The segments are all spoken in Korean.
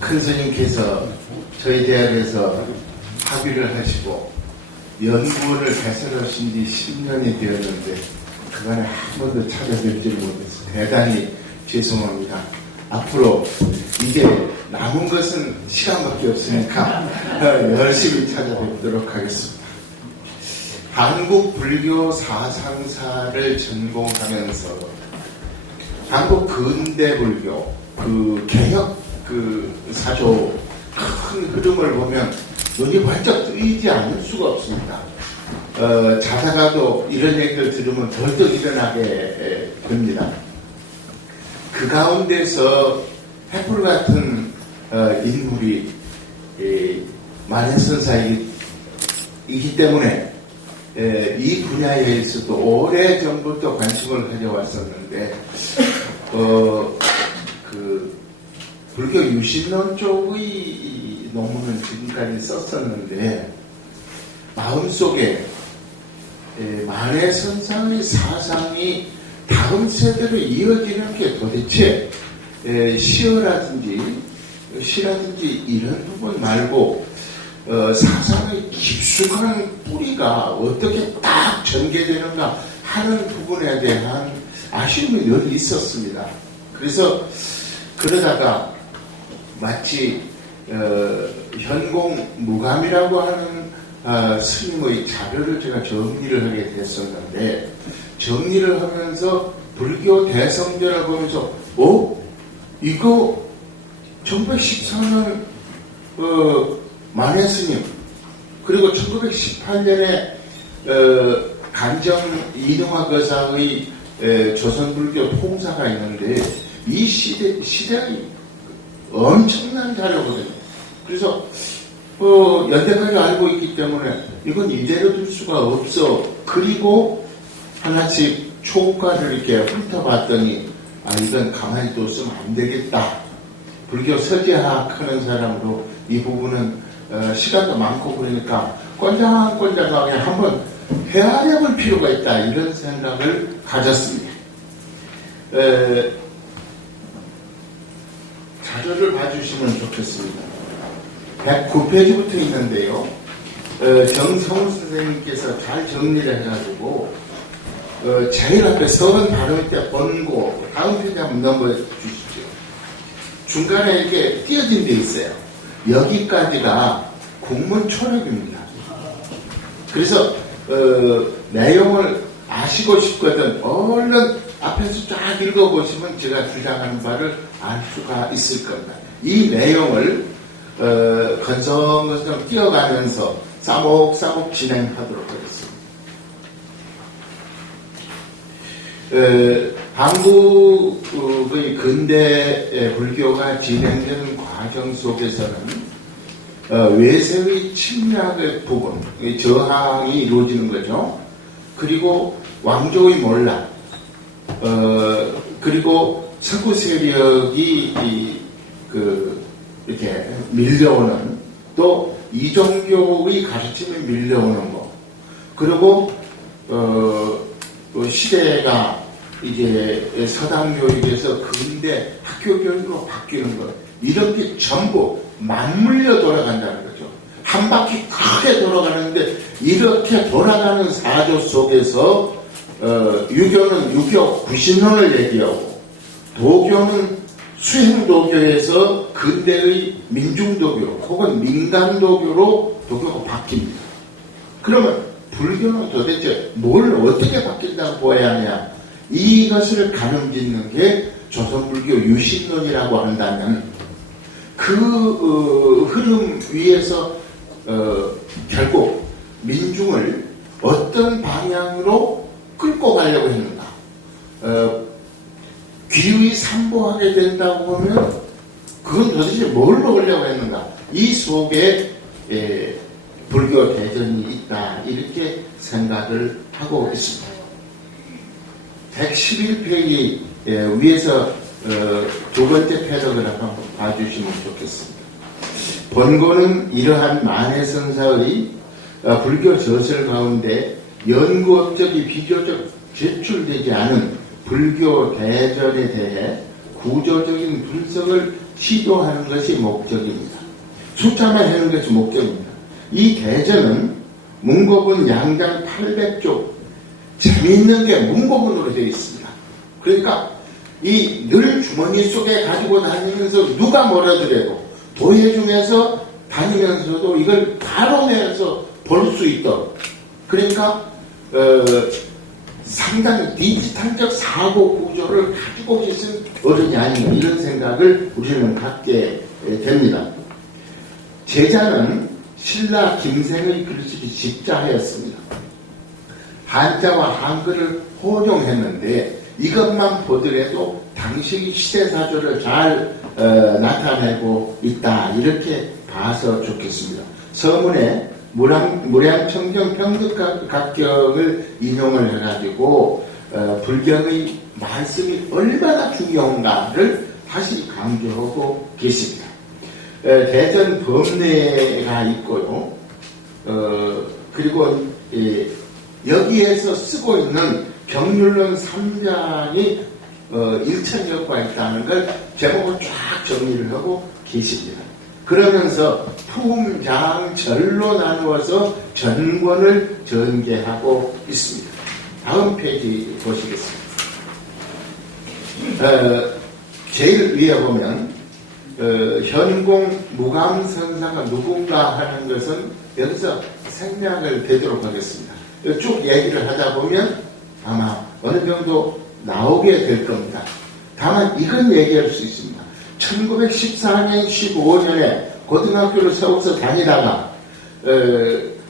큰 스님께서 저희 대학에서 학위를 하시고 연구원을 개설하신 지 10년이 되었는데 그간에 한 번도 찾아뵙지 못해서 대단히 죄송합니다. 앞으로 이제 남은 것은 시간밖에 없으니까 열심히 찾아뵙도록 하겠습니다. 한국 불교 사상사를 전공하면서 한국 근대 불교 개혁 사조 큰 흐름을 보면 눈이 번쩍 뜨이지 않을 수가 없습니다. 자다가도 이런 얘기를 들으면 벌떡 일어나게 됩니다. 그 가운데서 해불 같은 인물이 만해선사이기 때문에 이 분야에 있어도 오래전부터 관심을 가져왔었는데 불교 유신론 쪽의 논문을 지금까지 썼었는데 마음속에 만해선사의 사상이 다음 세대로 이어지는 게 도대체 시라든지 이런 부분 말고 사상의 깊숙한 뿌리가 어떻게 딱 전개되는가 하는 부분에 대한 아쉬움이 늘 있었습니다. 그래서 그러다가 마치 현공 무감이라고 하는 스님의 자료를 제가 정리를 하게 됐었는데 정리를 하면서 불교 대성전을 보면서 이거 1914년 만해스님 그리고 1918년에 간정 이능화 거사의 조선불교 통사가 있는데 이 시대의 엄청난 자료거든요. 그래서 연대까지 알고 있기 때문에 이건 이대로 둘 수가 없어. 그리고 하나씩 초과를 이렇게 훑어봤더니 이건 가만히 뒀으면 안 되겠다. 불교 서재학 하는 사람으로 이 부분은 시간도 많고 그러니까 꼰장하게 한번 헤아려볼 필요가 있다. 이런 생각을 가졌습니다. 자료를 봐주시면 좋겠습니다. 109페이지부터 있는데요. 정성훈 선생님께서 잘 정리를 해가지고 제일 앞에 서른 발음 때 번고 다음 페이지 한번 넘어주십시오. 중간에 이렇게 띄어진 데 있어요. 여기까지가 국문 초록입니다. 그래서 내용을 아시고 싶거든 얼른 앞에서 쫙 읽어보시면 제가 주장하는 바를 알 수가 있을 겁니다. 이 내용을 건성건성 뛰어가면서 싸목싸목 진행하도록 하겠습니다. 한국의 근대 불교가 진행되는 과정 속에서는 외세의 침략의 부분, 저항이 이루어지는 거죠. 그리고 왕조의 몰락, 그리고 서구 세력이 이렇게 밀려오는 또 이종교의 가르침에 밀려오는 거, 그리고 시대가 이제 서당 교육에서 근대 학교 교육으로 바뀌는 것, 이런 게 전부 맞물려 돌아간다는 거죠. 한 바퀴 크게 돌아가는데 이렇게 돌아가는 사조 속에서 유교는 유교 구신론을 얘기하고 도교는 수행도교에서 근대의 민중도교 혹은 민간도교로 도교가 바뀝니다. 그러면 불교는 도대체 뭘 어떻게 바뀐다고 보아야 하냐? 이것을 가름짓는 게 조선불교 유신론이라고 한다면 그 흐름 위에서 결국 민중을 어떤 방향으로 끌고 가려고 했는가? 귀의 삼보하게 된다고 하면 그건 도대체 뭘 먹으려고 했는가? 이 속에 불교 대전이 있다, 이렇게 생각을 하고 있습니다. 111페이지 위에서 두 번째 패러그래프 한번 봐주시면 좋겠습니다. 본고는 이러한 만해선사의 불교 저설 가운데 연구 업적이 비교적 제출되지 않은 불교 대전에 대해 구조적인 분석을 시도하는 것이 목적입니다. 숫자만 해는 것이 목적입니다. 이 대전은 문고분 양장 800쪽, 재미있는 게 문고분으로 되어 있습니다. 그러니까 이 늘 주머니 속에 가지고 다니면서 누가 뭐라더라도 도예 중에서 다니면서도 이걸 바로 내서 볼 수 있도록, 그러니까 상당히 디지털적 사고 구조를 가지고 계신 어른이 아닌가, 이런 생각을 우리는 갖게 됩니다. 제자는 신라 김생의 글씨를 집자하였습니다. 한자와 한글을 혼용했는데 이것만 보더라도 당시 시대사조를 잘 나타내고 있다, 이렇게 봐서 좋겠습니다. 서문에 무량청정 평등각경을 인용을 해가지고 불경의 말씀이 얼마나 중요한가를 다시 강조하고 계십니다. 대전 범례가 있고요. 그리고 여기에서 쓰고 있는 경률론 3장이 일천역과 있다는 걸 제목을 쫙 정리를 하고 계십니다. 그러면서 품장절로 나누어서 전권을 전개하고 있습니다. 다음 페이지 보시겠습니다. 제일 위에 보면 현공 무감선사가 누군가 하는 것은 여기서 생략을 되도록 하겠습니다. 쭉 얘기를 하다 보면 아마 어느 정도 나오게 될 겁니다. 다만 이건 얘기할 수 있습니다. 1914년 15년에 고등학교를 세워서 다니다가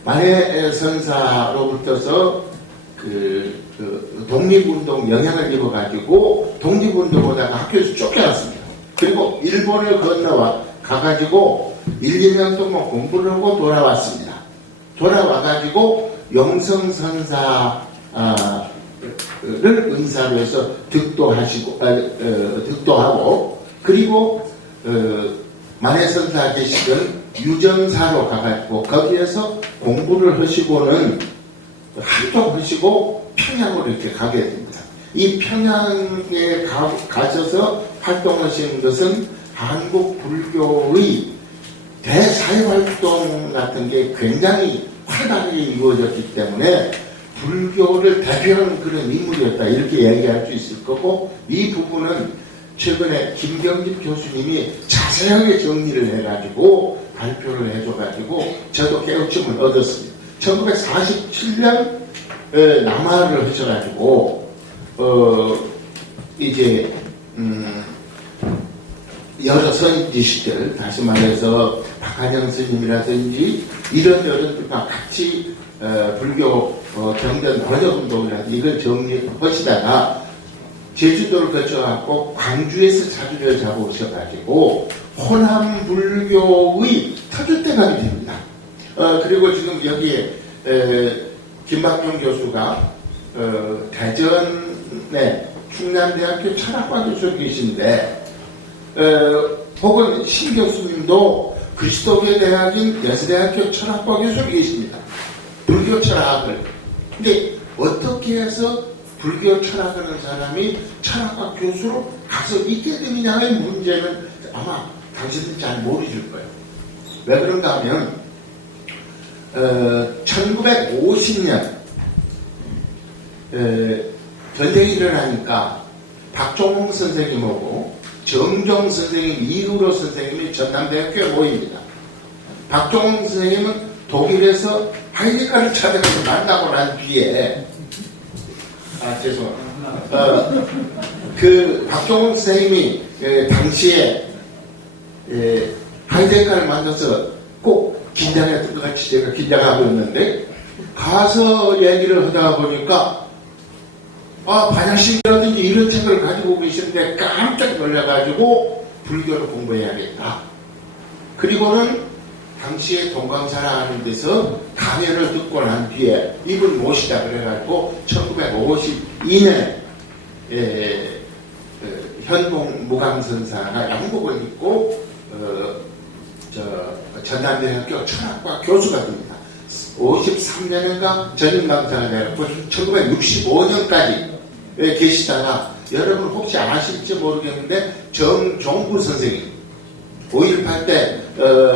만해선사로부터서 독립운동 영향을 입어가지고 독립운동하다가 학교에서 쫓겨났습니다. 그리고 일본을 건너와 가가지고 1, 2년 동안 공부를 하고 돌아왔습니다. 돌아와가지고 영성선사를 은사로 해서 득도하고, 그리고 만해선사 계시던 유정사로 가가지고 거기에서 공부를 하시고는 활동하시고 평양으로 이렇게 가게 됩니다. 이 평양에 가셔서 활동하신 것은 한국 불교의 대사회활동 같은 게 굉장히 활발하게 이루어졌기 때문에 불교를 대표하는 그런 인물이었다, 이렇게 얘기할 수 있을 거고, 이 부분은 최근에 김경집 교수님이 자세하게 정리를 해가지고 발표를 해줘가지고 저도 깨우침을 얻었습니다. 1947년 남하를 하셔가지고 이제 여러 선지시들, 다시 말해서 박한영 스님이라든지 이런 어른들과 같이 불교 경전 번역운동이라든지 이걸 정리하시다가 제주도를 거쳐갖고 광주에서 자리를 잡으셔가지고 호남 불교의 터줏대감이 됩니다. 그리고 지금 여기에 김박용 교수가 대전에 충남대학교 철학과 교수 계신데, 혹은 신 교수님도 그리스도교 대학인 연세대학교 철학과 교수 계십니다. 불교 철학을. 근데 어떻게 해서 불교 철학하는 사람이 철학과 교수로 가서 있게 되느냐의 문제는 아마 당신은 잘 모르실 거예요. 왜 그런가 하면 1950년 전쟁이 일어나니까 박종홍 선생님하고 정종 선생님, 이후로 선생님이 전남대학교에 모입니다. 박종홍 선생님은 독일에서 하이데거를 찾아가서 만나고 난 뒤에 죄송합니다. 그 박종홍 선생님이 당시에 하이데거를 만나서 꼭 긴장했던 것 같이 제가 긴장하고 있는데, 가서 얘기를 하다 보니까 반야심이라든지 이런 책을 가지고 계시는데 깜짝 놀라가지고 불교를 공부해야겠다. 그리고는 당시에 동강사라 하는 데서 강연을 듣고 난 뒤에 이분 모시다 그래가지고 1952년에 현공 무감선사가 양복을 입고 전남대학교 철학과 교수가 됩니다. 53년인가 전임 강사가 되었고 1965년까지 계시다가, 여러분 혹시 아실지 모르겠는데 정종구 선생님, 5.18 때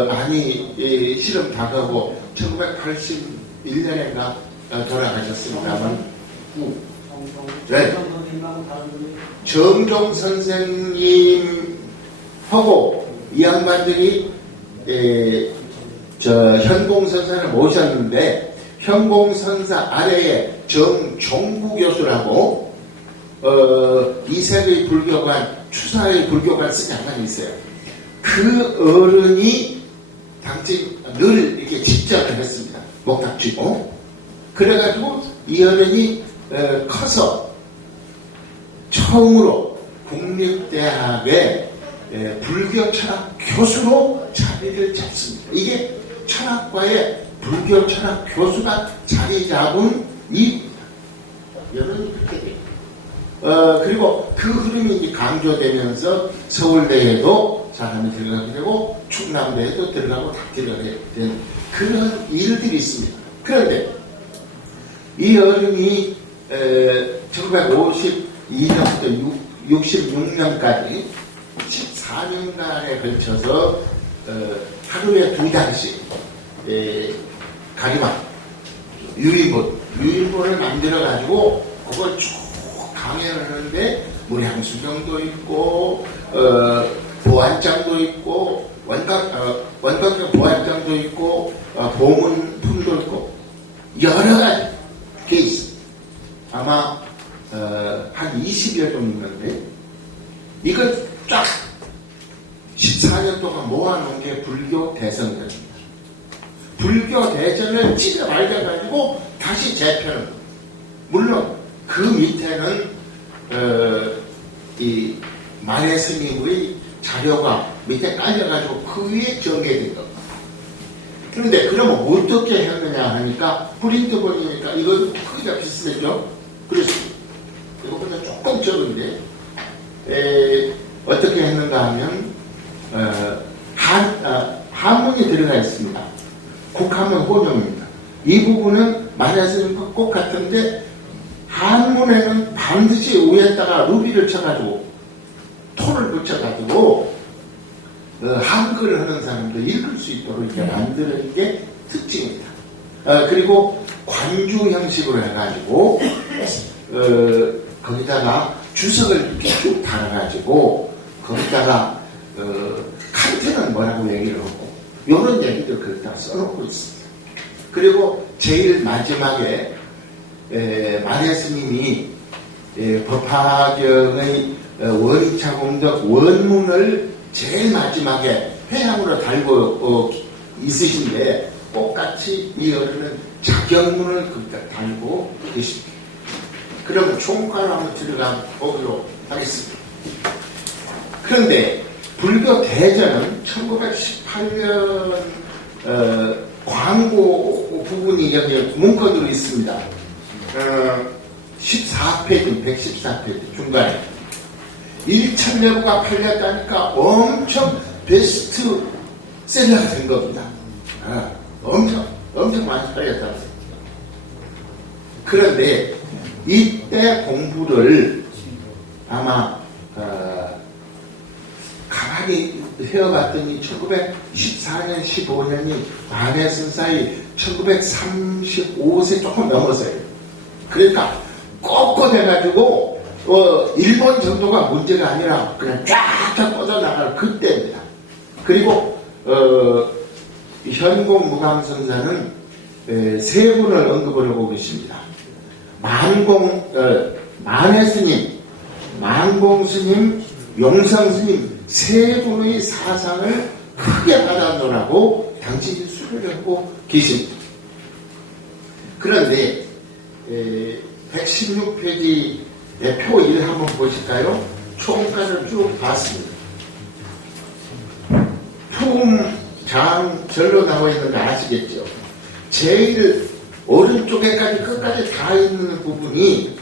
많이 실험 당하고 1981년인가 돌아가셨습니다만 네. 정종 선생님하고 이 양반들이 현공선사를 모셨는데 현공선사 아래에 정종구 교수라고 이세의 불교관, 추사의 불교관 쓴 양반이 있어요. 그 어른이 당시 늘 이렇게 집전을 했습니다. 목탁 쥐고. 그래가지고 이 어른이 커서 처음으로 국립대학의 불교 철학 교수로 자리를 잡습니다. 이게 철학과의 불교 철학 교수가 자리 잡은 이유입니다. 여론이 그렇게 돼요. 그리고 그 흐름이 이제 강조되면서 서울대에도 사람이 들어가게 되고 충남대에도 들어가고 다 들어가게 된 그런 일들이 있습니다. 그런데 이 어른이 1952년부터 66년까지 14년간에 걸쳐서 하루에 2달씩 가리막 유인본을 만들어 가지고 그걸 쭉 강연을 하는데 무량수경도 있고 보안장도 있고 원각 보안장도 있고 보문품도 있고 여러 가지 게 있습니다. 아마 한 20여 종 있는데 이걸 쫙 14년 동안 모아놓은 게 불교 대선전입니다. 불교 대전을 찢어 말려가지고 다시 재편을. 물론 그 밑에는 이 만해 스님의 자료가 밑에 깔려가지고 그 위에 전개된 겁니다. 그런데 그러면 어떻게 했느냐 하니까 프린트 본이니까 이거 크기가 비슷했죠. 그렇습니다. 이거보다 조금 적은데 어떻게 했는가 하면 한문이 들어가 있습니다. 국한문 호정입니다. 이 부분은 만해스님 꼭 같은데 한문에는 반드시 위에다가 루비를 쳐가지고 토를 붙여가지고 한글을 하는 사람도 읽을 수 있도록 이렇게 만드는 게 특징입니다. 그리고 관주 형식으로 해가지고 거기다가 주석을 이렇게 쭉 달아가지고 거기다가 칸트는 뭐라고 얘기를 하고 이런 얘기들 거기다 써놓고 있습니다. 그리고 제일 마지막에 만해 스님이 법화경의 원차 공덕 원문을 제일 마지막에 회향으로 달고 있으신데 똑같이 이 어른은 자경문을 거기다 달고 계십니다. 그러면 총괄 한번 들어가 보기로 하겠습니다. 그런데 불교 대전은 1918년 광고 부분이 여기 문건으로 있습니다. 14페이지, 114페이지 중간에 1,000여부가 팔렸다니까 엄청 베스트셀러가 된 겁니다. 엄청 많이 팔렸다고. 그런데 이때 공부를 아마 가만히 헤어봤더니 1914년, 15년이 만해선 사이 1935세 조금 넘어서요. 그러니까 꼿꼿해가지고 일본 정도가 문제가 아니라 그냥 쫙쫙 뻗어나갈 그때입니다. 그리고 현공 무감선사는 세 분을 언급을 하고 계십니다. 만해 스님, 만공 스님, 용성 스님 세 분의 사상을 크게 받아놓으라고 당신이 수료를 하고 계십니다. 그런데 116페이지 표 1 한번 보실까요? 총괄을 쭉 봤습니다. 품장절로 나와 있는 거 아시겠죠? 제일 오른쪽에까지 끝까지 다 있는 부분이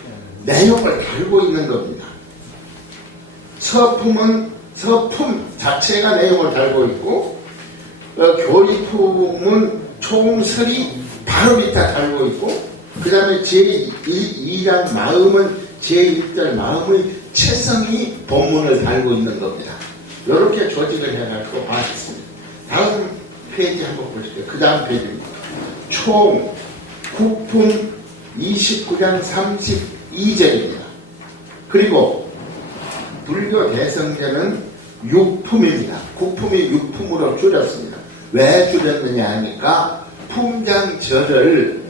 내용을 달고 있는 겁니다. 서품 자체가 내용을 달고 있고 교리품은 총설이 바로 밑에 달고 있고 그 다음에 제2란 마음은 제1절 마음의 체성이 본문을 달고 있는 겁니다. 이렇게 조직을 해가지고 봤습니다. 다음 페이지 한번 보실게요. 그 다음 페이지입니다. 총 국품 29장 32절입니다. 그리고 불교 대성전은 육품입니다. 국품이 육품으로 줄였습니다. 왜 줄였느냐 하니까 품장절을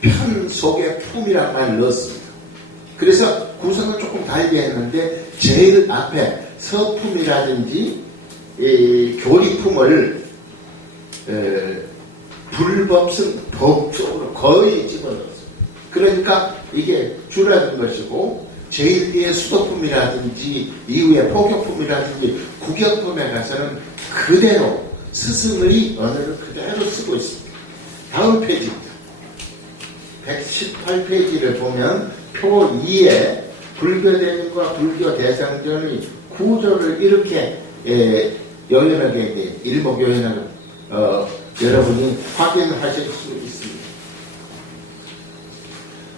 편 속에 품이란 말을 넣었습니다. 그래서 구성은 조금 다르게 했는데 제일 앞에 서품이라든지 교리품을 불법성 법적으로 거의 집어넣었습니다. 그러니까 이게 줄어든 것이고 제일 뒤에 수도품이라든지 이후에 포교품이라든지 국역품에 가서는 그대로 스승의 언어를 그대로 쓰고 있습니다. 다음 페이지입니다. 118페이지를 보면 표 2에 불교대전과 불교대성전의 구조를 이렇게 요연하게 일목요연하게 여러분이 확인하실 수 있습니다.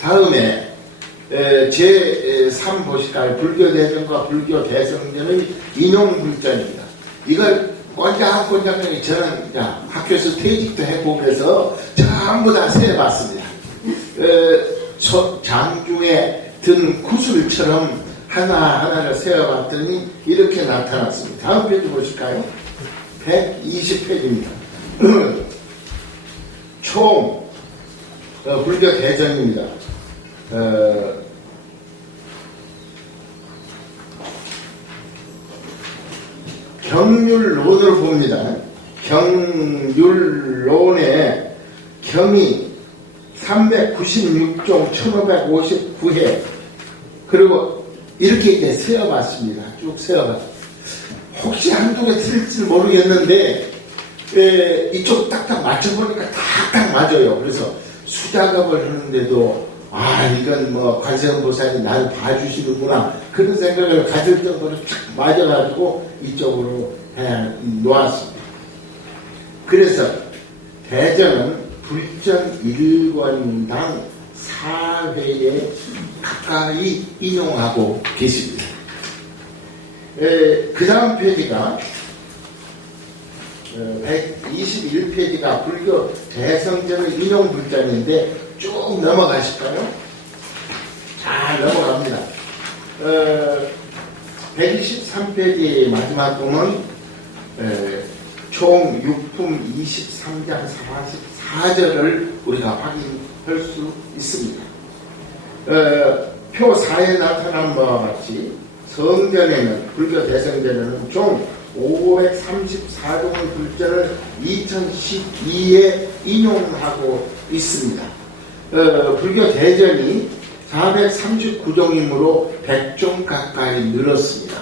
다음에 제3 보실까요? 불교대전과 불교대성전의 인용불전입니다. 이걸 꼰장꼰장하게 저는 학교에서 퇴직도 해보면서 전부 다 세봤습니다. 장중에 든 구슬처럼 하나하나를 세어봤더니 이렇게 나타났습니다. 다음 페이지 보실까요? 120페이지입니다. 총 불교 대전입니다. 경률론을 봅니다. 경률론의 경이 396종 1559회 그리고 이렇게 이제 세어봤습니다. 쭉 세어봤습니다. 혹시 한두 개 틀릴지 모르겠는데 이쪽 딱딱 맞춰보니까 딱딱 맞아요. 그래서 수작업을 하는데도 이건 뭐 관세음보살이 나를 봐주시는구나 그런 생각을 가질 정도로 딱 맞아가지고 이쪽으로 놓았습니다. 그래서 대전은 불전 1권당 4회에 가까이 인용하고 계십니다. 그 다음 페이지가 121페이지가 불교 대성전의 인용 불전인데 쭉 넘어가실까요? 잘 넘어갑니다. 123페이지 마지막 부분 총 6품 23장 44절을 우리가 확인할 수 있습니다. 표 4에 나타난 바와 같이 성전에는 불교 대성전에는 총 534종의 불전을 2012에 인용하고 있습니다. 불교 대전이 439종이므로 100종 가까이 늘었습니다.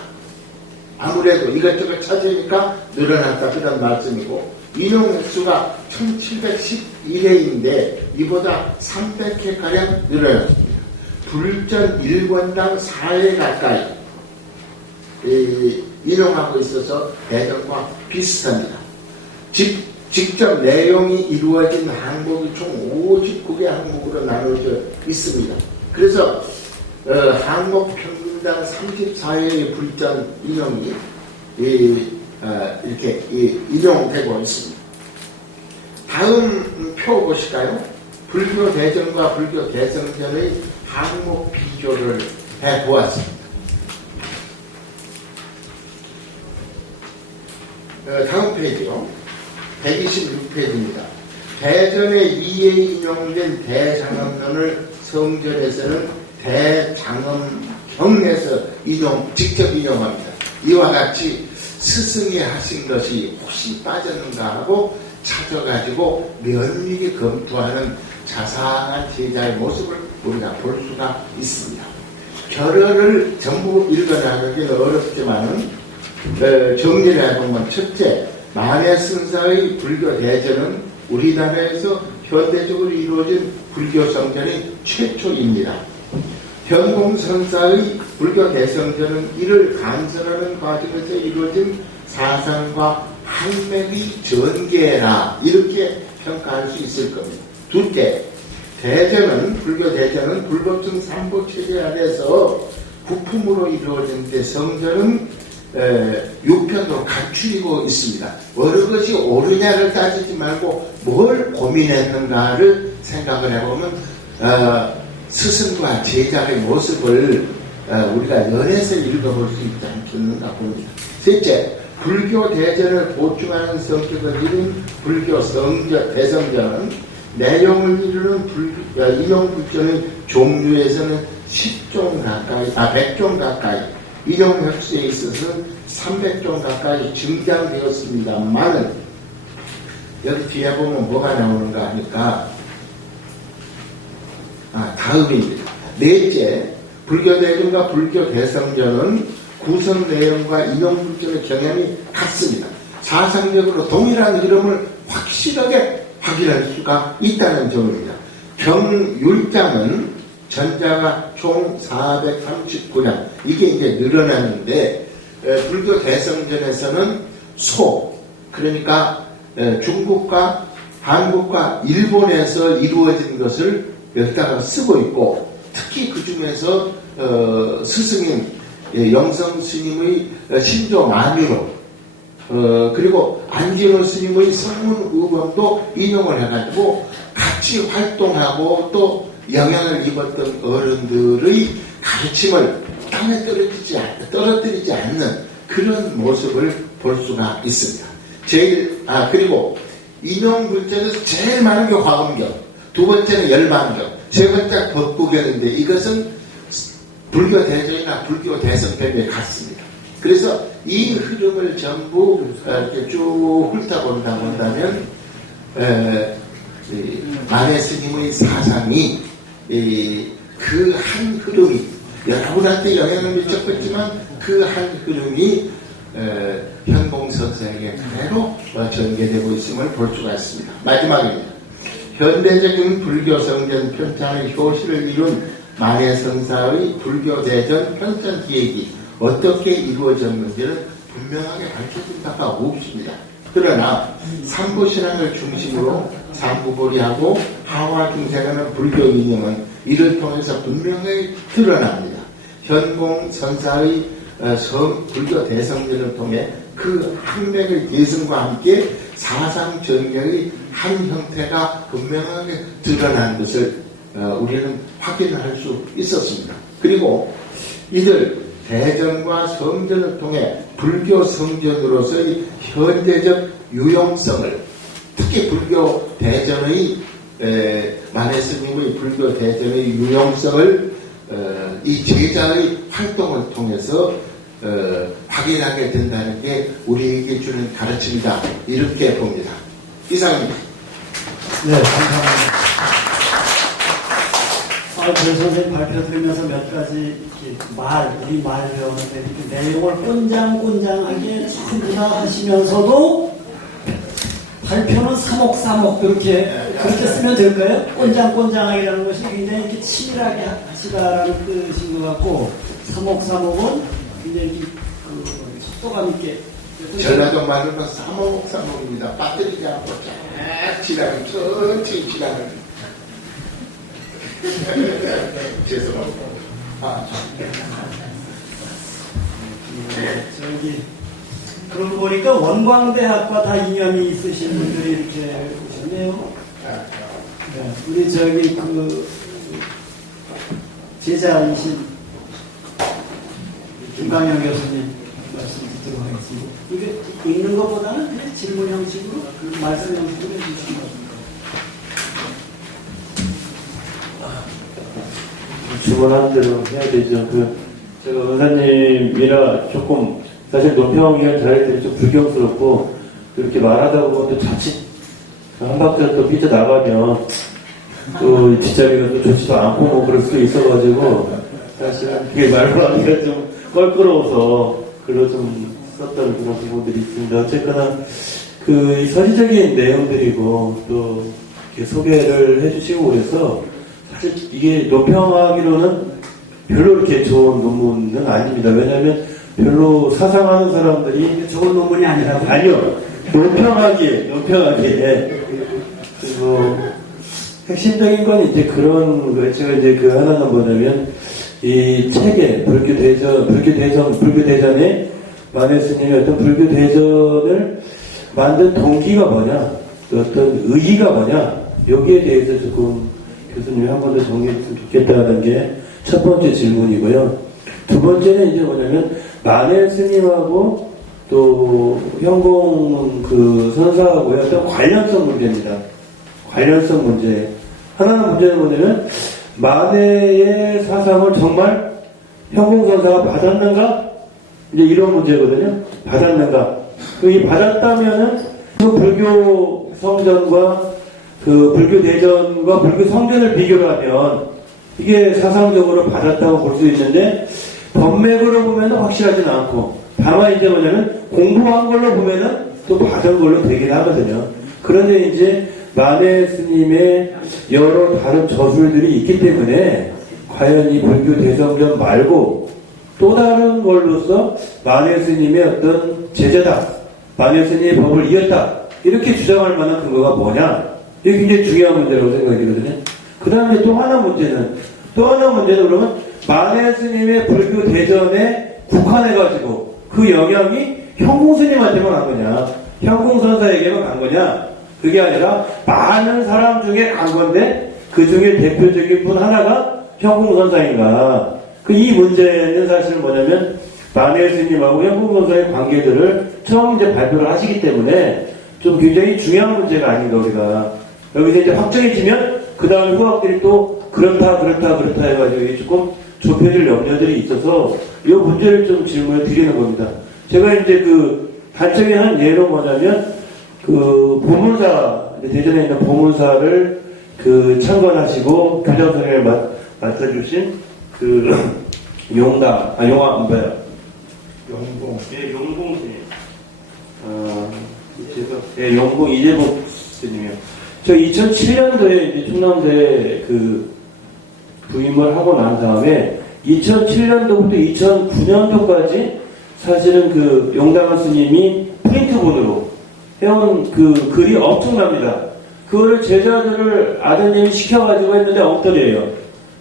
아무래도 이것저것 찾으니까 늘어났다 그런 말씀이고 인용 횟수가 1711회인데 이보다 300회가량 늘어났습니다. 불전 1권당 4회 가까이 인용하고 있어서 대전과 비슷합니다. 직접 내용이 이루어진 항목이 총 59개 항목으로 나누어져 있습니다. 그래서 항목 평균당 34회의 불전 인용이 이렇게 인용되고 있습니다. 다음 표 보실까요? 불교 대전과 불교 대성전의 항목 비교를 해보았습니다. 다음 페이지요. 126페이지입니다. 대전에 2에 인용된 대장엄론을 성전에서는 대장엄경에서 직접 인용합니다. 이와 같이 스승이 하신 것이 혹시 빠졌는가 하고 찾아가지고 면밀히 검토하는 자상한 제자의 모습을 우리가 볼 수가 있습니다. 결어를 전부 읽어나가기는 어렵지만은 정리를 해보면 첫째, 만해승사의 불교 대전은 우리나라에서 현대적으로 이루어진 불교 성전이 최초입니다. 현공선사의 불교 대성전은 이를 간설하는 과정에서 이루어진 사상과 한맥의 전개라 이렇게 평가할 수 있을 겁니다. 둘째, 불교 대전은 불법성 삼보 체제 아래서 부품으로 이루어지는데 성전은 육편으로 갖추이고 있습니다. 어느 것이 옳으냐를 따지지 말고 뭘 고민했는가를 생각을 해보면 스승과 제자의 모습을 우리가 연해서 읽어볼 수 있지 않겠는가 봅니다. 셋째, 불교 대전을 보충하는 성격을 이룬 불교 대성전은 내용을 이루는 인용불전의 종류에서는 10종 가까이, 100종 가까이, 인용 획수에 있어서는 300종 가까이 증장되었습니다만은 여기 뒤에 보면 뭐가 나오는가 하니까 다음입니다. 넷째, 불교 대전과 불교 대성전은 구성 내용과 인용불전의 경향이 같습니다. 사상적으로 동일한 흐름을 확실하게 확인할 수가 있다는 점입니다. 경율장은 전자가 총 439장, 이게 이제 늘어나는데 불교 대성전에서는 그러니까 중국과 한국과 일본에서 이루어진 것을 여기다가 쓰고 있고, 특히 그 중에서 스승인 영성 스님의 신조 만유로 그리고 안진호 스님의 성문의범도 인용을 해가지고 같이 활동하고 또 영향을 입었던 어른들의 가르침을 땅에 떨어뜨리지 않는 그런 모습을 볼 수가 있습니다. 그리고 인용불전에서 제일 많은 게 화엄경, 두 번째는 열반경, 세 번째 법구경인데 이것은 불교 대전이나 불교 대성편에 같습니다. 그래서 이 흐름을 전부 이렇게 쭉 훑어본다 본다면 만해 스님의 사상이 그 한 흐름이 여러분한테 영향을 미쳤겠지만 그 한 흐름이 현봉선사에게 그대로 전개되고 있음을 볼 수가 있습니다. 마지막입니다. 현대적인 불교 성전 편찬의 효시를 이룬 만해선사의 불교 대전 편찬 기획이 어떻게 이루어졌는지는 분명하게 밝혀진 바가 없습니다. 그러나 삼부신앙을 중심으로 삼부보리하고 하와 중생하는 불교 인형은 이를 통해서 분명히 드러납니다. 현봉선사의 불교 대성전을 통해 그 학맥의 계승과 함께 사상 전경의 한 형태가 분명하게 드러난 것을 우리는 확인할 수 있었습니다. 그리고 이들 대전과 성전을 통해 불교 성전으로서의 현대적 유용성을, 특히 불교 대전의 만해스님의 불교 대전의 유용성을 이 제자의 활동을 통해서 확인하게 된다는 게 우리에게 주는 가르침이다, 이렇게 봅니다. 이상입니다. 네, 감사합니다. 그 선생님 발표 들으면서 몇 가지 우리 말 배우는데 이렇게 내용을 꼰장꼰장하게 전부 다 하시면서도 발표는 사목사목 그렇게 쓰면 될까요? 꼰장꼰장하게라는 것이 굉장히 이렇게 치밀하게 하시다라는 뜻인 것 같고, 사목사목은 굉장히 속도감 있게. 전라도 말로는 사목사목입니다. 빠뜨리지 않고 쫙 지나가는, 천천히 지나가는. 죄송합니다. 그러고 보니까 원광대학과 다 인연이 있으신 분들이 이렇게 오셨네요. 네, 우리 제자이신 김광영 교수님 말씀 듣도록 하겠습니다. 이게 읽는 것보다는 그냥 질문 형식으로, 말씀 형식으로 해주시면 됩니다. 주문한 대로 해야 되죠. 제가 의사님이라 조금, 사실 논평위원 자리 때문에 좀 불경스럽고, 그렇게 말하다 보면 또 자칫 한 박자 또 삐져나가면 또 뒷자리가 또 좋지도 않고 뭐 그럴 수도 있어가지고, 사실은 그게 말로 하기가 좀 껄끄러워서 글로 좀 썼던 그런 부분들이 있습니다. 어쨌거나 이 서지적인 내용들이고 또 이렇게 소개를 해주시고 그래서 사실 이게 논평하기로는 별로 이렇게 좋은 논문은 아닙니다. 왜냐하면 별로 사상하는 사람들이 좋은 논문이 아니라고? 아니요. 논평하기에. 그리고 핵심적인 건 이제 그런 거, 제가 이제 그 하나는 뭐냐면, 이 책에 불교대전에 만해 스님이 어떤 불교대전을 만든 동기가 뭐냐, 그 어떤 의의가 뭐냐, 여기에 대해서 조금 교수님이 한 번 더 정리했으면 좋겠다는 게 첫 번째 질문이고요. 두 번째는 이제 뭐냐면, 만해 스님하고 또 현공 그 선사하고의 어떤 관련성 문제입니다. 관련성 문제. 하나는 문제는 뭐냐면, 만해의 사상을 정말 현공 선사가 받았는가? 이제 이런 문제거든요. 받았는가? 이 받았다면은 그 불교 성전과 그 불교 대전과 불교 성전을 비교를 하면 이게 사상적으로 받았다고 볼 수 있는데 법맥으로 보면은 확실하진 않고 다만 이제 뭐냐면 공부한 걸로 보면은 또 받은 걸로 되긴 하거든요. 그런데 이제 만해 스님의 여러 다른 저술들이 있기 때문에 과연 이 불교 대성전 말고 또 다른 걸로서 만해 스님의 어떤 제자다, 만해 스님의 법을 이었다 이렇게 주장할 만한 근거가 뭐냐, 이게 굉장히 중요한 문제라고 생각이 들거든요. 그 다음에 또 하나 문제는 그러면 만해 스님의 불교 대전에 국한해가지고 그 영향이 현공 스님한테만 간 거냐, 현공 선사에게만 간 거냐, 그게 아니라 많은 사람 중에 간 건데 그 중에 대표적인 분 하나가 현공 선사인가. 이 문제는 사실 뭐냐면 만해 스님하고 현공 선사의 관계들을 처음 이제 발표를 하시기 때문에 좀 굉장히 중요한 문제가 아닌가. 우리가 여기서 이제 확정해지면 그 다음 후학들이 또 그렇다 해가지고 조금 좁혀질 염려들이 있어서 이 문제를 좀 질문을 드리는 겁니다. 제가 이제 그 단적인 한 예로 뭐냐면 그 보문사, 대전에 있는 보문사를 그 참관하시고 교장 선생님을 맡아주신 그 용공 스님. 용공 이재복 스님이요. 저 2007년도에 이제 충남대 그 부임을 하고 난 다음에 2007년도부터 2009년도까지 사실은 그 용담한 스님이 프린트본으로 해온 그 글이 엄청납니다. 그거를 제자들을 아드님이 시켜가지고 했는데 엉터리예요.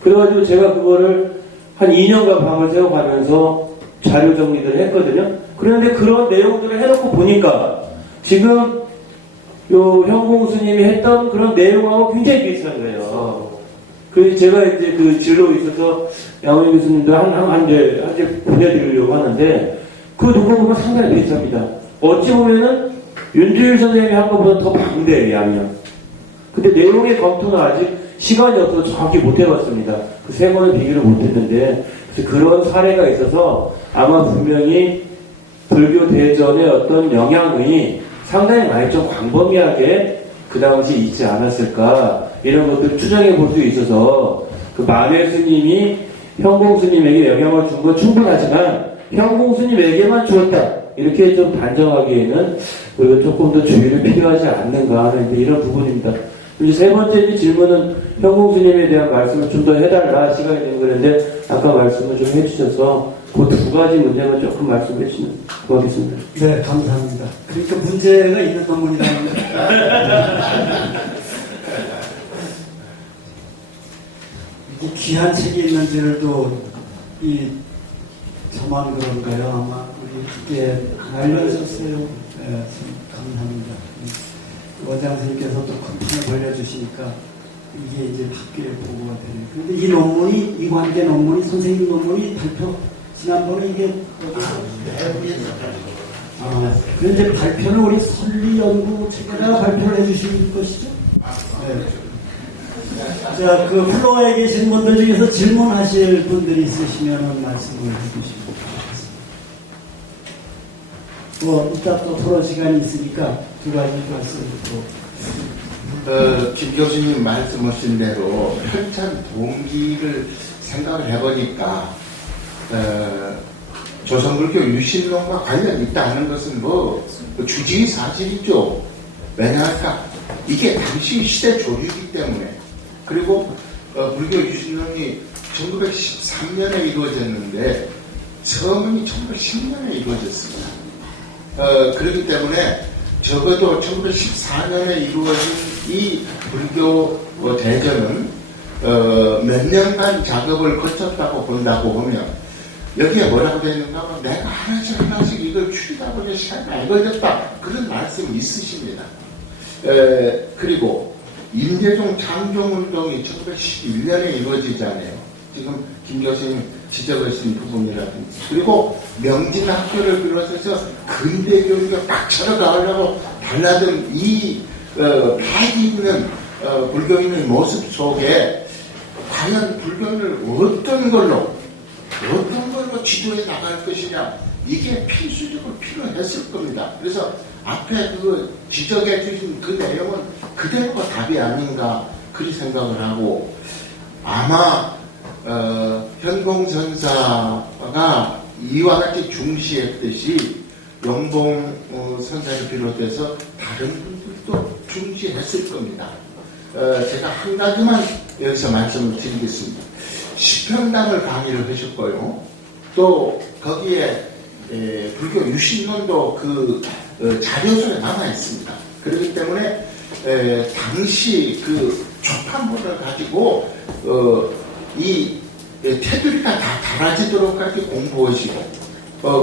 그래가지고 제가 그거를 한 2년간 밤을 새워가면서 자료 정리를 했거든요. 그런데 그런 내용들을 해놓고 보니까 지금 요 현공 스님이 했던 그런 내용하고 굉장히 비슷한 거예요. 그래서 제가 이제 그 진로 있어서 양호영 교수님도 한 개 보내드리려고 하는데 그 누가 보면 상당히 비슷합니다. 어찌 보면은 윤주일 선생님이 한 것보다 더 방대해요, 양이요. 근데 내용의 검토는 아직 시간이 없어서 정확히 못 해봤습니다. 그 세 번은 비교를 못 했는데, 그래서 그런 사례가 있어서 아마 분명히 불교 대전의 어떤 영향이 상당히 많이 좀 광범위하게 그 당시 있지 않았을까, 이런 것들을 추정해 볼 수 있어서 그 만해 스님이 현공 스님에게 영향을 준 건 충분하지만 현공 스님에게만 주었다, 이렇게 좀 단정하기에는 우리가 조금 더 주의를 필요하지 않는가 하는 이런 부분입니다. 이제 세 번째 질문은 현공 스님에 대한 말씀을 좀 더 해달라, 시간이 된 거는데 아까 말씀을 좀 해주셔서 그 두 가지 문제만 조금 말씀해 주시면 고맙겠습니다. 네, 감사합니다. 그러니까 문제가 있는 논문이라는 거. 이 귀한 책이 있는지를 또 저만 그런가요? 아마 우리 알려주셨어요. 네, 감사합니다. 원장 선생님께서 또 큰 판을 벌려주시니까 이게 이제 학교에 보고가 되네요. 그런데 이 논문이, 이 관계 논문이, 선생님 논문이 지난번에 이게 그런데 발표는 우리 설리연구 측에다가 발표를 해주실 것이죠? 네. 자, 그 플로어에 계신 분들 중에서 질문하실 분들이 있으시면 말씀을 해주시면 좋겠습니다. 이따 또 토론 시간이 있으니까 두 가지 말씀을 또. 김 교수님 말씀하신 대로 편찬 동기를 생각을 해보니까 조선불교 유신론과 관련이 있다는 것은 주지의 사실이죠. 왜냐할까? 이게 당시 시대 조류이기 때문에. 그리고 불교 유신론이 1913년에 이루어졌는데 서문이 1910년에 이루어졌습니다. 그렇기 때문에 적어도 1914년에 이루어진 이 불교 대전은 몇 년간 작업을 거쳤다고 본다고 보면 여기에 뭐라고 되어 있는가 하면 내가 하나씩 이걸 추리다 보니 시간이 많이 걸렸다 그런 말씀이 있으십니다. 그리고 임재종 창종운동이 1911년에 이루어지잖아요. 지금 김 교수님 지적하신 부분이라든지 그리고 명진학교를 비롯해서 근대 교육에 딱 쳐들어가려고 달라든 이 패기 있는 불교인의 모습 속에 과연 불교를 어떤 걸로 지도해 나갈 것이냐 이게 필수적으로 필요했을 겁니다. 그래서 앞에 그 지적해 주신 그 내용은 그대로가 답이 아닌가 그리 생각을 하고 아마 현공선사가 이와 같이 중시했듯이 영봉 선사를 비롯해서 다른 분들도 중시했을 겁니다. 제가 한 가지만 여기서 말씀을 드리겠습니다. 시편담을 강의를 하셨고요. 또 거기에 불교 유신론도 그 자료서에 남아 있습니다. 그렇기 때문에 당시 그 초판본을 가지고 이 테두리가 다 달아지도록까지 공부하시고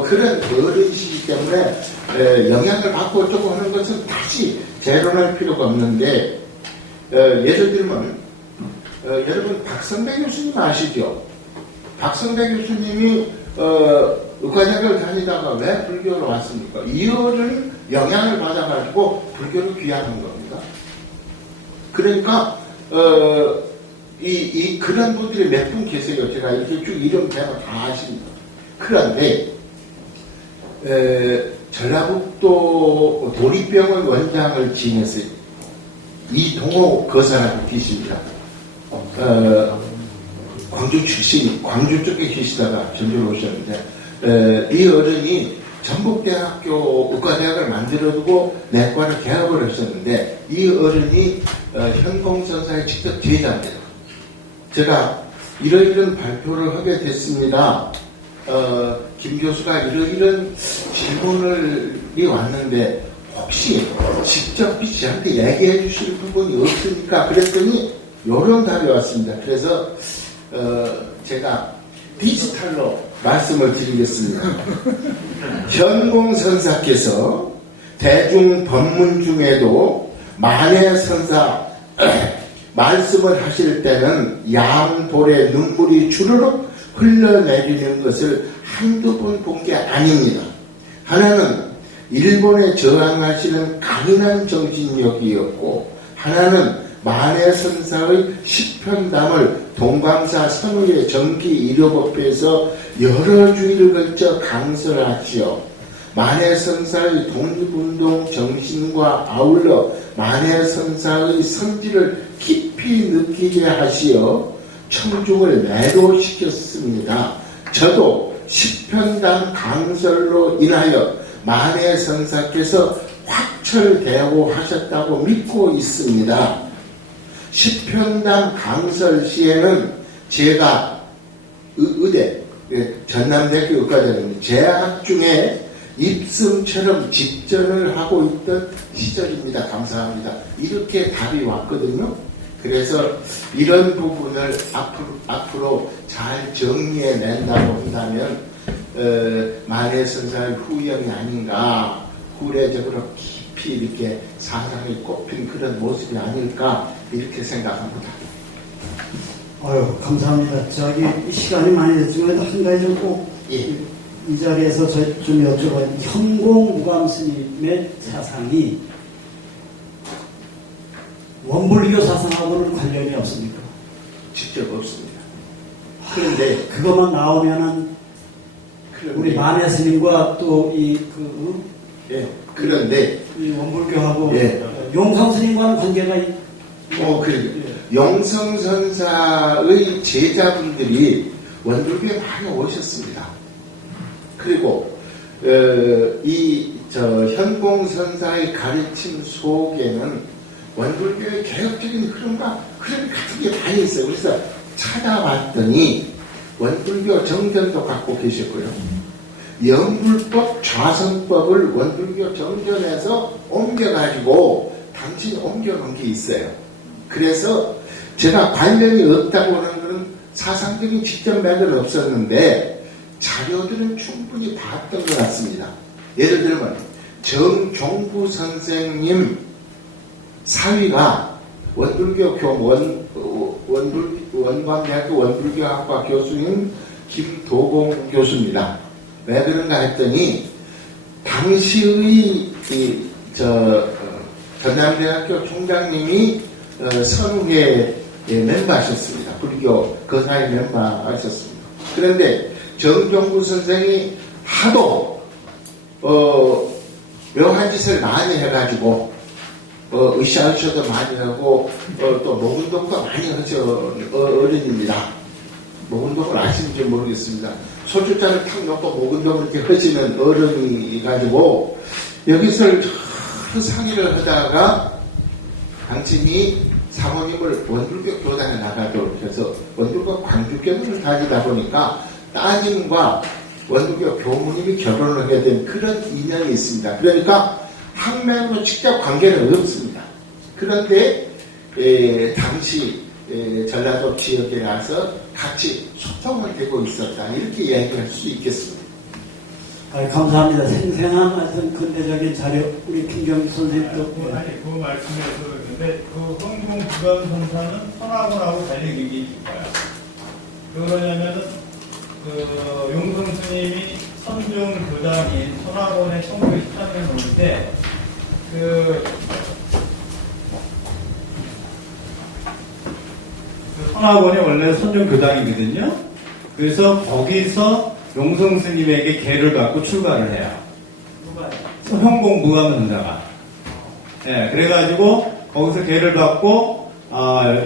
그런 어른이시기 때문에 영향을 받고 어쩌고 하는 것은 다시 재론할 필요가 없는데 예를 들면 여러분 박성배 교수님 아시죠? 박성배 교수님이 의과대학을 다니다가 왜 불교로 왔습니까? 이어른 영향을 받아가지고 불교를 귀하는 겁니다. 그러니까 그런 분들이 몇 분 계세요. 제가 이렇게 쭉 이름 대면 다 아십니다. 그런데 전라북도 도립병원 원장을 지냈어요. 이동호 거사라고 계십니다. 광주 출신, 광주 쪽에 계시다가 전주로 오셨는데 이 어른이 전북대학교 의과대학을 만들어두고 내과를 개업을 하셨는데 이 어른이 현공선사의 직접 제자입니다. 제가 이러이런 발표를 하게 됐습니다. 김 교수가 이러이런 질문이 왔는데 혹시 직접 저한테 얘기해 주실 부분이 없습니까? 그랬더니 이런 답이 왔습니다. 그래서 제가 디지털로 말씀을 드리겠습니다. 현공선사께서 대중 법문 중에도 만해선사 말씀을 하실 때는 양볼에 눈물이 주르륵 흘러내리는 것을 한두 번 본 게 아닙니다. 하나는 일본에 저항하시는 강인한 정신력이었고 하나는 만해선사의 시편담을 동방사 선우의 정기 일요법에서 여러 주일을 걸쳐 강설하시어 만해선사의 독립운동 정신과 아울러 만해선사의 선지를 깊이 느끼게 하시어 청중을 매료시켰습니다. 저도 시편담 강설로 인하여 만해선사께서 확철대오하셨다고 믿고 있습니다. 시편담 강설 시에는 제가 의대, 전남대학교 의과대학원입니다. 재학 중에 입승처럼 직전을 하고 있던 시절입니다. 감사합니다. 이렇게 답이 왔거든요. 그래서 이런 부분을 앞으로 잘 정리해 낸다고 한다면 만해선사의 후연이 아닌가, 후례적으로 깊이 이렇게 사상이 꼽힌 그런 모습이 아닐까 이렇게 생각합니다. 감사합니다. 이 시간이 많이 됐지만 한 가지 꼭 이 자리에서 좀 여쭤봐요. 현공무감 스님의 사상이 원불교 사상하고는 관련이 없습니까? 직접 없습니다. 그런데 그것만 나오면은 우리 만해 스님과 또 그런데 이 원불교하고 용성 스님과는 관계가 용성선사의 제자분들이 원불교에 많이 오셨습니다. 그리고 현공선사의 가르침 속에는 원불교의 개혁적인 흐름이 같은 게 많이 있어요. 그래서 찾아봤더니 원불교 정전도 갖고 계셨고요. 영불법 좌선법을 원불교 정전에서 옮겨가지고 당신이 옮겨놓은 게 있어요. 그래서 제가 관련이 없다고 하는 것은 사상적인 직접맥은 없었는데 자료들은 충분히 봤던 것 같습니다. 예를 들면 정종부 선생님 사위가 원불교 원광대학교 원불교학과 교수인 김도공 교수입니다. 왜 그런가 했더니 당시의 전남대학교 총장님이 선후회의 멤버하셨습니다. 불교 거사의 멤버하셨습니다. 그런데 정종구 선생이 하도 묘한 짓을 많이 해가지고 으쌰으쌰도 많이 하고 또 목운동도 많이 하죠. 어른입니다. 목운동을 아시는지 모르겠습니다. 소주잔을 탁 놓고 목운동을 이렇게 하시는 어른이 가지고 여기서 상의를 하다가 당신이 사모님을 원불교 교단에 나가도록 해서 원불교 광주교단을 다니다 보니까 따님과 원불교 교무님이 결혼을 해야 되는 그런 인연이 있습니다. 그러니까 학명으로 직접 관계는 없습니다. 그런데 당시 전라도 지역에 가서 같이 소통을 되고 있었다. 이렇게 이야기할 수 있겠습니다. 감사합니다. 생생한 말씀, 근대적인 자료, 우리 김경주 선생님도. 아니, 그 말씀에서 그랬는데, 그 흥궁 부감선사는 선하고라고 달리 얘기해 줄 거야. 그러냐면은, 용성 스님이 선중 교장인 선학원에 1913년에 올 때, 선학원이 원래 선중 교장이거든요. 그래서 거기서 용성 스님에게 계를 받고 출가를 해요. 형공 부감선사가. 네, 그래가지고 거기서 계를 받고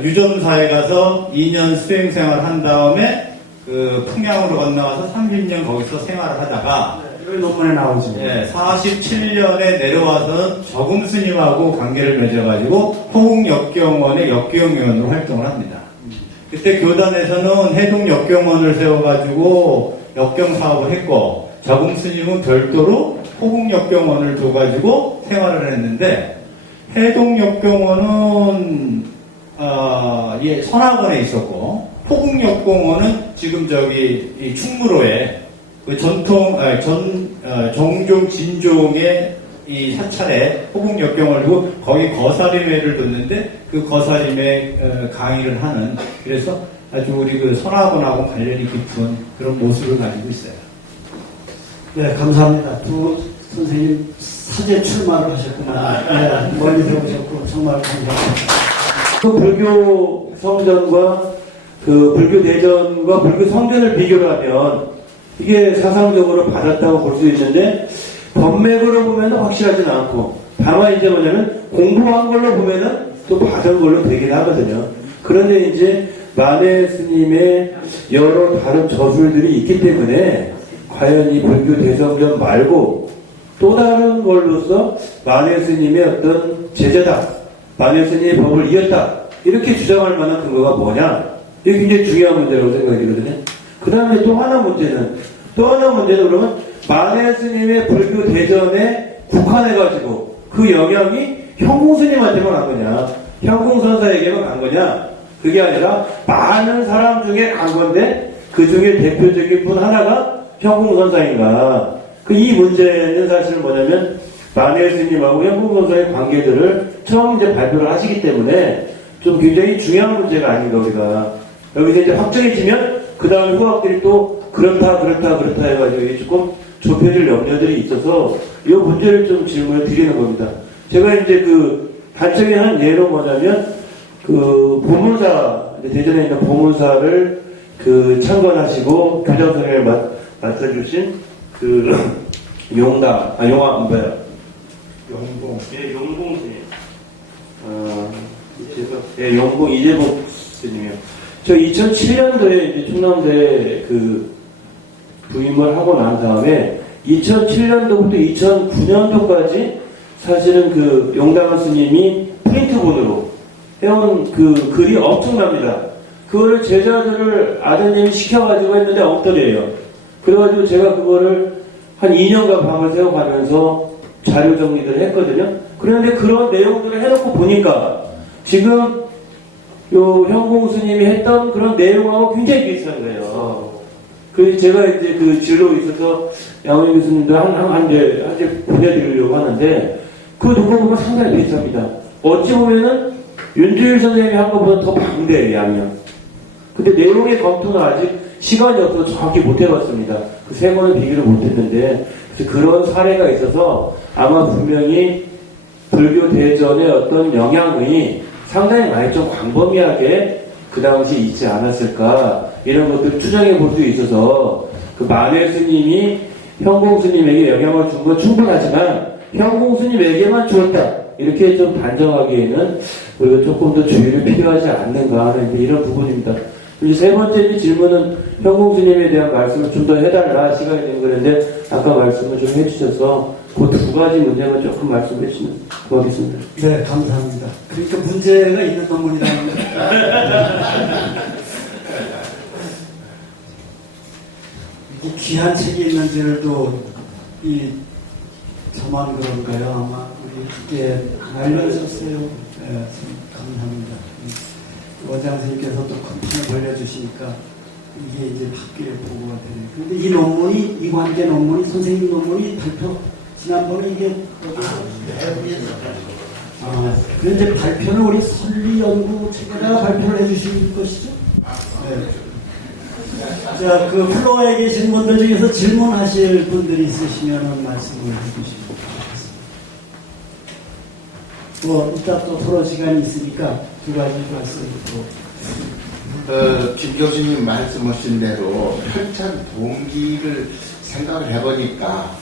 유점사에 가서 2년 수행생활을 한 다음에 풍양으로 건너가서 30년 거기서 생활을 하다가 여기 논문에 나오죠. 47년에 내려와서 저금 스님하고 관계를 맺어가지고 호국역경원의 역경위원으로 활동을 합니다. 그때 교단에서는 해동역경원을 세워가지고 역경 사업을 했고 저금 스님은 별도로 호국역경원을 줘가지고 생활을 했는데 해동역경원은 선학원에 있었고 호국역경원은 지금 이 충무로에 그 정종 진종의 이 사찰에 호국역경을 두고 거기 거사림회를 뒀는데 그 거사림회 강의를 하는 그래서 아주 우리 그 선학원하고 관련이 깊은 그런 모습을 가지고 있어요. 네, 감사합니다. 두 선생님 사제 출마를 하셨구나. 네, 멀리 들어오셨고 정말 감사합니다. 그 불교 성전과 그 불교 대전과 불교 성전을 비교를 하면 이게 사상적으로 받았다고 볼 수 있는데 법맥으로 보면 확실하진 않고 다만 이제 뭐냐면 공부한 걸로 보면은 또 받은 걸로 되긴 하거든요. 그런데 이제 만해 스님의 여러 다른 저술들이 있기 때문에 과연 이 불교 대성전 말고 또 다른 걸로서 만해 스님의 어떤 제자다, 만해 스님의 법을 이었다 이렇게 주장할 만한 근거가 뭐냐? 이게 굉장히 중요한 문제라고 생각이 들거든요. 그 다음에 또 하나 문제는 그러면 만해 스님의 불교 대전에 국한해가지고 그 영향이 형공 스님한테만 간 거냐, 형공 선사에게만 간 거냐, 그게 아니라 많은 사람 중에 간 건데 그 중에 대표적인 분 하나가 형공 선사인가. 이 문제는 사실 뭐냐면 만해 스님하고 형공 선사의 관계들을 처음 이제 발표를 하시기 때문에 좀 굉장히 중요한 문제가 아닌가 우리가. 여기서 이제 확정해지면 그 다음 후학들이 또 그렇다 해가지고 조금 좁혀질 염려들이 있어서 이 문제를 좀 질문을 드리는 겁니다. 제가 이제 단적인 한 예로 뭐냐면 보문사, 대전에 있는 보문사를 참관하시고 교장 선생님을 맡아주신 용공 스님. 용공 이재복 스님이요. 저 2007년도에 이제 충남대 부임을 하고 난 다음에 2007년도부터 2009년도까지 사실은 용담 스님이 프린트본으로 해온 글이 엄청납니다. 그거를 제자들을 아드님이 시켜가지고 했는데 엉터리예요. 그래가지고 제가 그거를 한 2년간 밤을 새워가면서 자료 정리를 했거든요. 그런데 그런 내용들을 해놓고 보니까 지금 요 현공 스님이 했던 그런 내용하고 굉장히 비슷한 거예요. 그 제가 이제 그 진로 있어서 양호영 교수님도 한제 보내드리려고 하는데 그 누가 보면 상당히 비슷합니다. 어찌 보면은 윤주일 선생님이 한 것보다 더 방대해요, 양면. 근데 내용의 검토는 아직 시간이 없어서 정확히 못 해봤습니다. 그 세 권은 비교를 못 했는데, 그래서 그런 사례가 있어서 아마 분명히 불교 대전의 어떤 영향이 상당히 많이 좀 광범위하게 그 당시 있지 않았을까, 이런 것들을 추정해 볼 수 있어서 그 만회 스님이 현공 스님에게 영향을 준 건 충분하지만 현공 스님에게만 주었다. 이렇게 좀 단정하기에는 우리가 조금 더 주의를 필요하지 않는가 하는 이런 부분입니다. 이제 세 번째 질문은 현공 스님에 대한 말씀을 좀 더 해달라 시간이 된 거는데 아까 말씀을 좀 해주셔서 그 두 가지 문제만 조금 말씀해 주시면 고맙겠습니다. 네, 감사합니다. 그러니까 문제가 있는 논문이라는 거. 이게 귀한 책이 있는지를 또 저만 그런가요? 아마 우리께 알려주셨어요. 네, 참 감사합니다. 원장 선생님께서 또 큰 판을 벌려주시니까 이게 이제 학교에 보고가 되네요. 근데 이 논문이, 이 관계 논문이, 선생님 논문이 발표, 지난번에 이게, 이제 발표는 우리 설리연구 책에다가 발표를 해주실 것이죠? 네. 자, 그 플로어에 계신 분들 중에서 질문하실 분들이 있으시면 말씀을 해주시면 좋겠습니다. 뭐, 이따 또 토론 시간이 있으니까 두 가지 말씀 김 교수님 말씀하신 대로 편찬 동기를 생각을 해보니까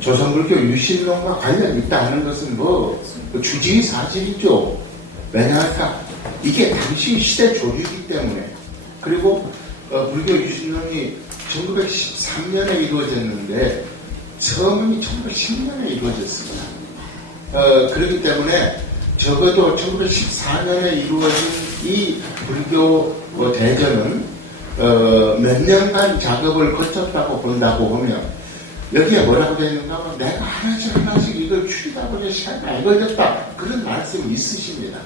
조선불교 유신론과 관련이 있다는 것은 주지의 사실이죠. 왜냐할까? 이게 당시 시대 조류이기 때문에. 그리고 불교 유신론이 1913년에 이루어졌는데 처음이 1910년에 이루어졌습니다. 그렇기 때문에 적어도 1914년에 이루어진 이 불교 대전은 몇 년간 작업을 거쳤다고 본다고 보면 여기에 뭐라고 되어 있는가 하면 내가 하나씩 이걸 추리다보니 시간이 많이 걸렸다 그런 말씀이 있으십니다.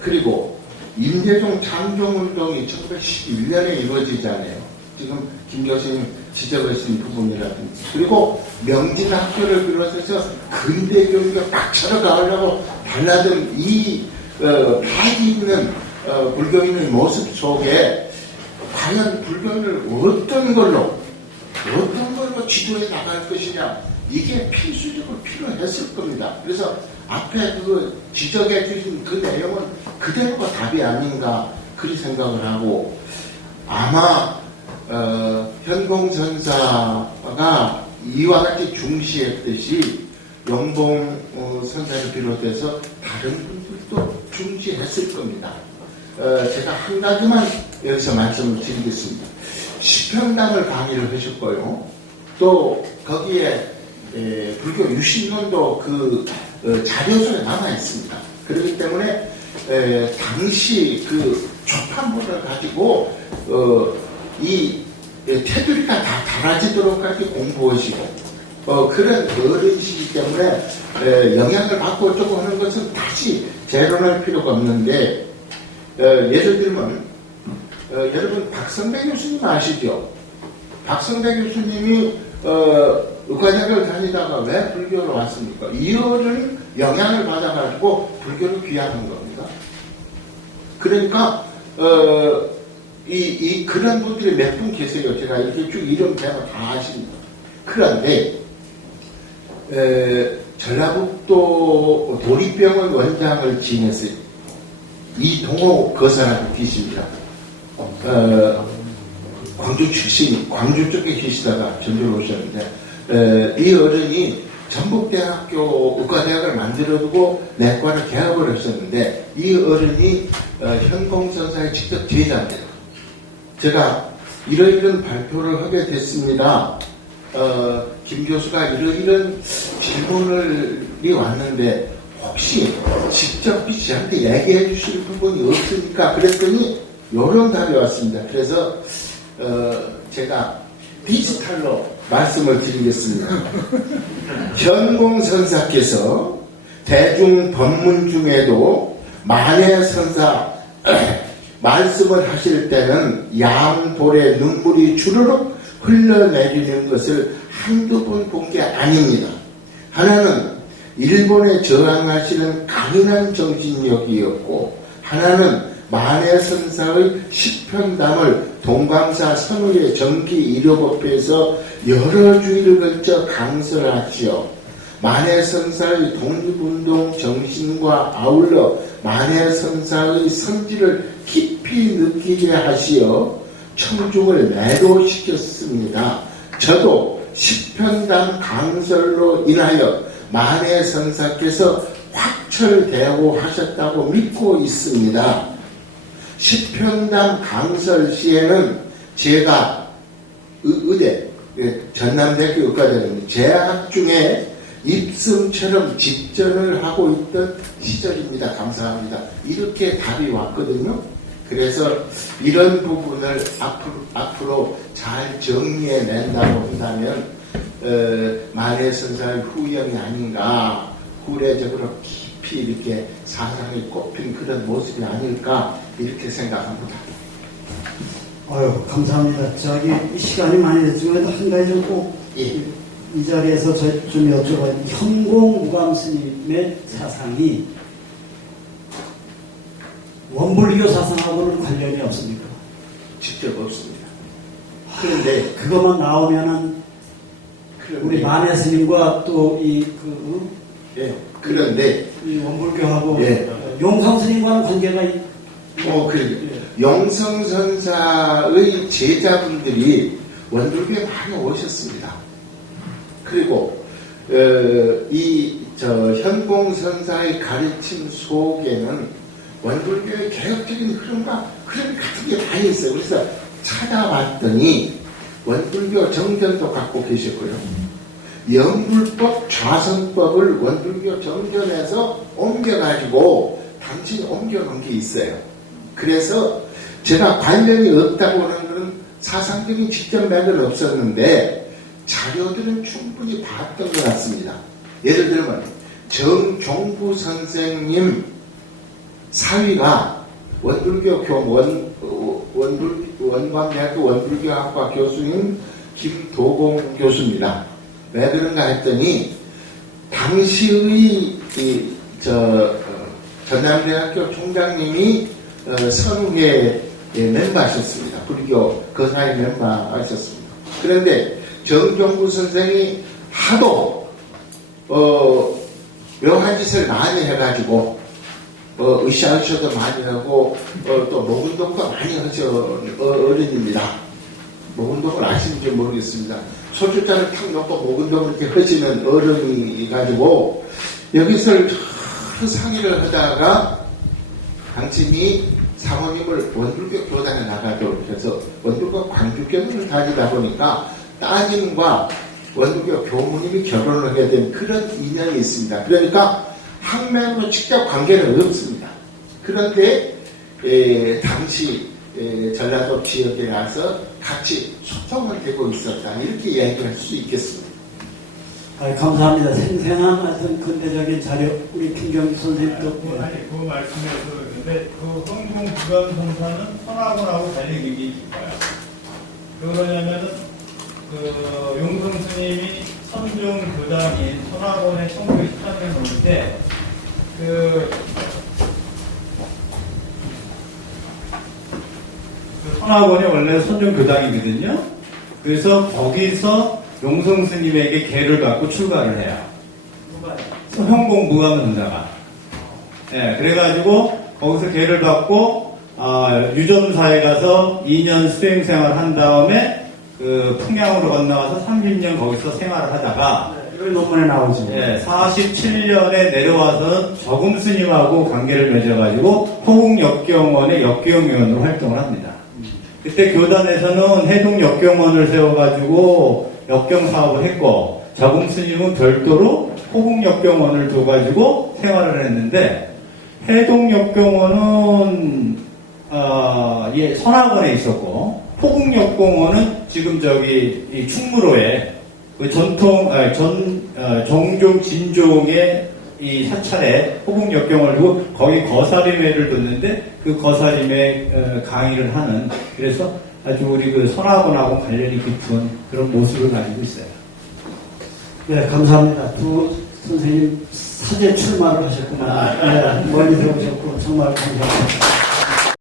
그리고 임재종 창종운동이 1911년에 이루어지잖아요. 지금 김 교수님 지적하신 부분이라든지. 그리고 명진학교를 비롯해서 근대 교육에 딱 쳐들어가려고 달라든 이 파기 있는 불교인의 모습 속에 과연 불교를 어떤 걸로 지도해 나갈 것이냐, 이게 필수적으로 필요했을 겁니다. 그래서 앞에 그 지적해 주신 그 내용은 그대로가 답이 아닌가 그리 생각을 하고, 아마 현공선사가 이와 같이 중시했듯이 영봉 선사를 비롯해서 다른 분들도 중시했을 겁니다. 제가 한 가지만 여기서 말씀을 드리겠습니다. 시평당을 강의를 하셨고요. 또 거기에 불교 유신론도 그 자료서에 남아 있습니다. 그렇기 때문에 당시 그 초판본을 가지고 이 테두리가 다 달아지도록까지 공부하시고 그런 어른이시기 때문에 영향을 받고 어쩌고 하는 것은 다시 재론할 필요가 없는데, 예를 들면 여러분 박성배 교수님 아시죠? 박성배 교수님이 의과대학을 다니다가 왜 불교로 왔습니까? 이어른 영향을 받아가지고 불교를 귀환한 겁니다. 그러니까 그런 분들이 몇 분 계세요. 제가 이렇게 쭉 이름 대면 다 아십니다. 그런데 전라북도 도립병원 원장을 지냈어요. 이동호 거사라고 계십니다. 광주 출신, 광주 쪽에 계시다가 전주로 오셨는데, 이 어른이 전북대학교 의과대학을 만들어두고 내과를 개업을 하셨는데, 이 어른이 현공선사의 직접 제자입니다. 제가 이러이런 발표를 하게 됐습니다. 김 교수가 이러이런 질문이 왔는데 혹시 직접 저한테 얘기해 주실 부분이 없습니까? 그랬더니 이런 답이 왔습니다. 그래서 제가 디지털로 말씀을 드리겠습니다. 현공선사께서 대중법문 중에도 만해선사 말씀을 하실 때는 양볼에 눈물이 주르륵 흘러내리는 것을 한두 번 본 게 아닙니다. 하나는 일본에 저항하시는 강인한 정신력이었고, 하나는 만해선사의 시편담을 동방사 선우의 정기 일요법에서 여러 주일을 걸쳐 강설하시어 만해선사의 독립운동 정신과 아울러 만해선사의 성질을 깊이 느끼게 하시어 청중을 매도시켰습니다. 저도 시편담 강설로 인하여 만해선사께서 확철대오하셨다고 믿고 있습니다. 시편담 강설 시에는 제가 의대, 전남대학교 의과대학원 재학 중에 입승처럼 직전을 하고 있던 시절입니다. 감사합니다. 이렇게 답이 왔거든요. 그래서 이런 부분을 앞으로 잘 정리해낸다고 한다면 만해선사의 후연이 아닌가, 후례적으로 깊이 이렇게 사상이 꼽힌 그런 모습이 아닐까 이렇게 생각합니다. 아유, 감사합니다. 이 시간이 많이 됐지만 한 가지 좀 꼭 이 자리에서 좀 여쭤봐요. 현공무감 스님의 사상이 원불교 사상하고는 관련이 없습니까? 직접 없습니다. 그런데 그것만 나오면은 우리 만해 스님과 또 그런데 이 원불교하고 예. 용성 스님과는 관계가 그래요. 영성선사의 제자분들이 원불교에 많이 오셨습니다. 그리고 현공선사의 가르침 속에는 원불교의 개혁적인 흐름과 흐름이 같은 게 많이 있어요. 그래서 찾아봤더니 원불교 정전도 갖고 계셨고요. 영불법 좌선법을 원불교 정전에서 옮겨가지고 당신이 옮겨놓은 게 있어요. 그래서 제가 관련이 없다고 하는 것은 사상적인 직접 맥은 없었는데 자료들은 충분히 봤던 것 같습니다. 예를 들면 정종부 선생님 사위가 원불교 원광대학교 원불교학과 교수인 김도공 교수입니다. 왜 그런가 했더니 당시의 전남대학교 총장님이 선후회 멤버하셨습니다. 불교 거사의 멤버하셨습니다. 그런데 정종부 선생이 하도 묘한 짓을 많이 해가지고 으쌰으쌰도 많이 하고 또 목운동도 많이 하셔 어른입니다. 목운동을 아시는지 모르겠습니다. 소주잔을 탁 놓고 목운동을 이렇게 하시는 어른이 가지고 여기서 상의를 하다가 당신이 사모님을 원불교 교단에 나가도록 해서 원불교 광주교단을 다니다 보니까 따님과 원불교 교무님이 결혼을 해야 되는 그런 인연이 있습니다. 그러니까 학명으로 직접 관계는 없습니다. 그런데 당시 전라도 지역에 가서 같이 소통을 되고 있었다. 이렇게 이야기할 수 있겠습니다. 감사합니다. 생생한 어떤 근대적인 자료 우리 김경주 선생님도 그 말씀에서 그런데 그 흥궁부감선사는 선학원하고 달리 의미 있을까요? 그러냐면은 용성 스님이 선중 교장인 선학원에 1913년에 올 때 선학원이 원래 선중 교장이거든요. 그래서 거기서 용성 스님에게 계를 받고 출가를 해요. 현공무감선사가. 네, 그래가지고 거기서 계를 받고 유점사에 가서 2년 수행생활을 한 다음에 풍양으로 건너가서 30년 거기서 생활을 하다가 이런 논문에 나오죠. 47년에 내려와서 저금 스님하고 관계를 맺어가지고 호국역경원의 역경위원으로 활동을 합니다. 그때 교단에서는 해동역경원을 세워가지고 역경 사업을 했고 저금 스님은 별도로 호국역경원을 둬가지고 생활을 했는데 해동역경원은 선학원에 있었고 호국역경원은 지금 이 충무로에 그 정종, 진종의 이 사찰에 호국 역경을 두고 거기 거사림회를 뒀는데 그 거사림회 강의를 하는 그래서 아주 우리 그 선화군하고 관련이 깊은 그런 모습을 가지고 있어요. 네, 감사합니다. 두 선생님 사제 출마를 하셨구나. 네, 멀리 들어오셨고 정말 감사합니다.